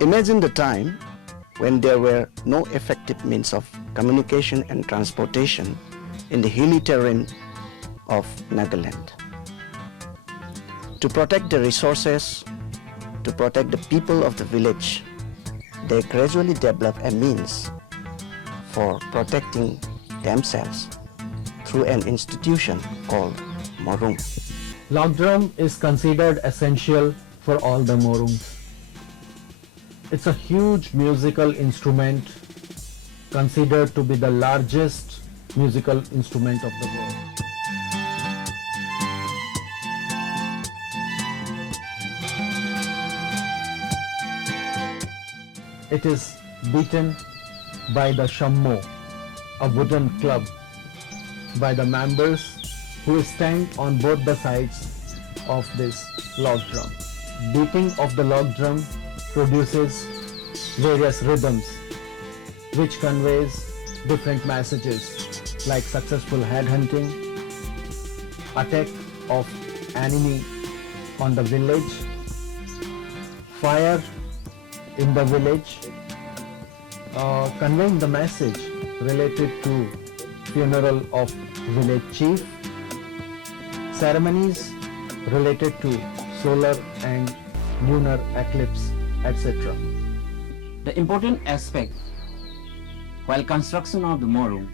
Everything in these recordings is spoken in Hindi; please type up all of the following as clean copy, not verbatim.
Imagine the time when there were no effective means of communication and transportation in the hilly terrain of Nagaland. To protect the resources, to protect the people of the village, they gradually developed a means for protecting themselves through an institution called Morung. Log drum is considered essential for all the Morungs. It's a huge musical instrument, considered to be the largest musical instrument of the world. It is beaten by the shammo, a wooden club, by the members who stand on both the sides of this log drum. Beating of the log drum produces various rhythms which conveys different messages like successful headhunting, attack of enemy on the village, fire in the village, conveying the message related to funeral of village chief, ceremonies related to solar and lunar eclipse, etc. The important aspect while construction of the Morung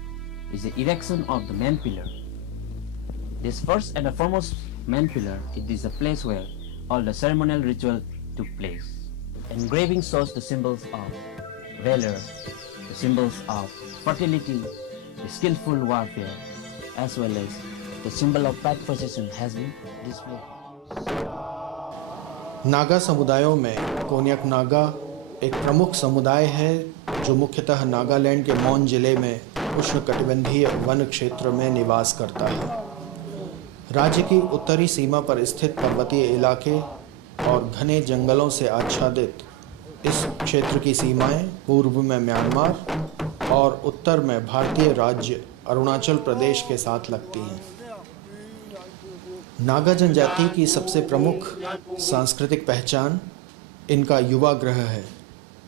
is the erection of the main pillar. This first and the foremost main pillar, it is the place where all the ceremonial ritual took place. Engraving shows the symbols of valor, the symbols of fertility, the skillful warfare, as well as the symbol of path procession has been displayed. Naga समुदायों में कोन्याक नागा एक प्रमुख समुदाय है जो मुख्यतः नागालैंड के मौन जिले में उष्णकटिबंधीय वन क्षेत्र में निवास करता है। राज्य की उत्तरी सीमा पर स्थित पर्वतीय इलाके और घने जंगलों से आच्छादित इस क्षेत्र की सीमाएं पूर्व में म्यांमार और उत्तर में भारतीय राज्य अरुणाचल प्रदेश के साथ लगती हैं। नागा जनजाति की सबसे प्रमुख सांस्कृतिक पहचान इनका युवा गृह है,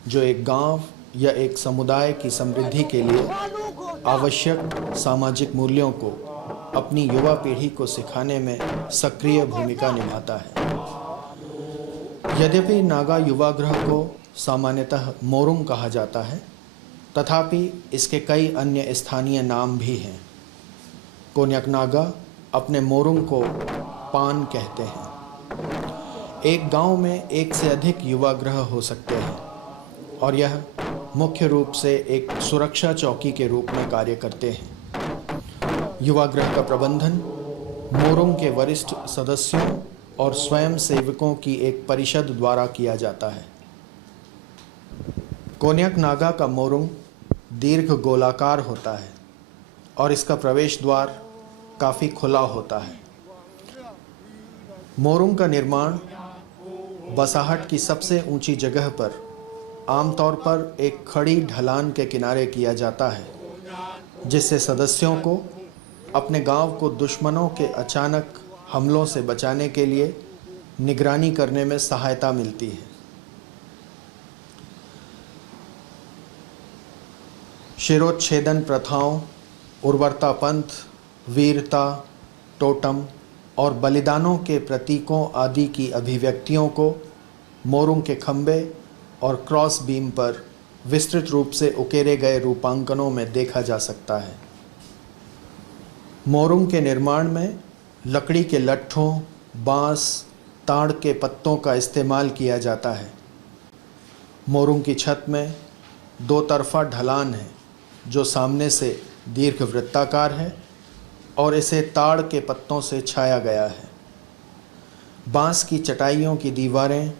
जो एक गांव या एक समुदाय की समृद्धि के लिए आवश्यक सामाजिक मूल्यों को अपनी युवा पीढ़ी को सिखाने में सक्रिय भूमिका निभाता है। यद्यपि नागा युवा गृह को सामान्यतः मोरुंग कहा जाता है, तथापि इसके कई अन्य स्थानीय नाम भी हैं। कोन्याक नागा अपने मोरुंग को पान कहते हैं। एक गांव में एक से अधिक युवा गृह हो सकते हैं और यह मुख्य रूप से एक सुरक्षा चौकी के रूप में कार्य करते हैं। युवा गृह का प्रबंधन मोरुंग के वरिष्ठ सदस्यों और स्वयं सेवकों की एक परिषद द्वारा किया जाता है। कोन्याक नागा का मोरुंग दीर्घ गोलाकार होता है और इसका प्रवेश द्वार काफ़ी खुला होता है। मोरुंग का निर्माण बसाहट की सबसे ऊंची जगह पर आमतौर पर एक खड़ी ढलान के किनारे किया जाता है, जिससे सदस्यों को अपने गांव को दुश्मनों के अचानक हमलों से बचाने के लिए निगरानी करने में सहायता मिलती है। शिरोच्छेदन प्रथाओं, उर्वरता पंथ, वीरता, टोटम और बलिदानों के प्रतीकों आदि की अभिव्यक्तियों को मोरुंग के खंबे और क्रॉस बीम पर विस्तृत रूप से उकेरे गए रूपांकनों में देखा जा सकता है। मोरुंग के निर्माण में लकड़ी के लट्ठों, बांस, ताड़ के पत्तों का इस्तेमाल किया जाता है। मोरुंग की छत में दो तरफा ढलान है जो सामने से दीर्घवृत्ताकार है और इसे ताड़ के पत्तों से छाया गया है। बांस की चटाइयों की दीवारें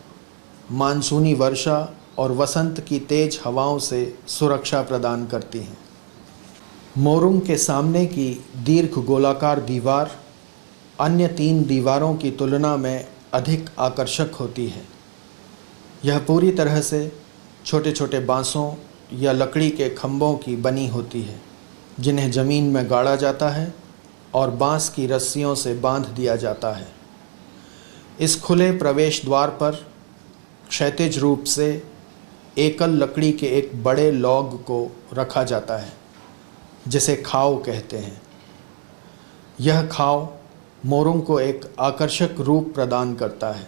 मानसूनी वर्षा और वसंत की तेज हवाओं से सुरक्षा प्रदान करती हैं। मोरुंग के सामने की दीर्घ गोलाकार दीवार अन्य तीन दीवारों की तुलना में अधिक आकर्षक होती है। यह पूरी तरह से छोटे छोटे बांसों या लकड़ी के खंभों की बनी होती है, जिन्हें ज़मीन में गाड़ा जाता है और बांस की रस्सियों से बांध दिया जाता है। इस खुले प्रवेश द्वार पर क्षैतिज रूप से एकल लकड़ी के एक बड़े लॉग को रखा जाता है जिसे खाओ कहते हैं। यह खाओ मोरुंग को एक आकर्षक रूप प्रदान करता है।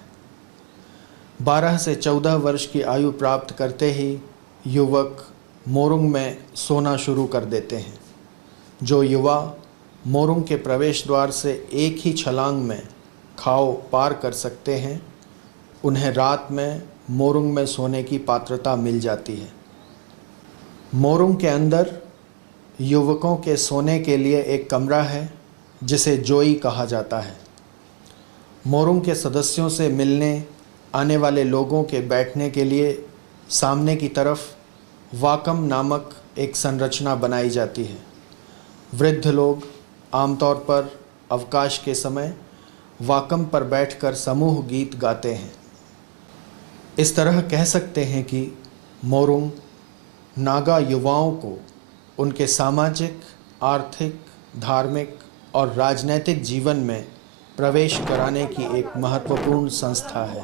12 से 14 वर्ष की आयु प्राप्त करते ही युवक मोरुंग में सोना शुरू कर देते हैं। जो युवा मोरुंग के प्रवेश द्वार से एक ही छलांग में खाओ पार कर सकते हैं, उन्हें रात में मोरुंग में सोने की पात्रता मिल जाती है। मोरुंग के अंदर युवकों के सोने के लिए एक कमरा है जिसे जोई कहा जाता है। मोरुंग के सदस्यों से मिलने आने वाले लोगों के बैठने के लिए सामने की तरफ वाकम नामक एक संरचना बनाई जाती है। वृद्ध लोग आमतौर पर अवकाश के समय वाकम पर बैठकर समूह गीत गाते हैं। इस तरह कह सकते हैं कि मोरुंग नागा युवाओं को उनके सामाजिक, आर्थिक, धार्मिक और राजनैतिक जीवन में प्रवेश कराने की एक महत्वपूर्ण संस्था है।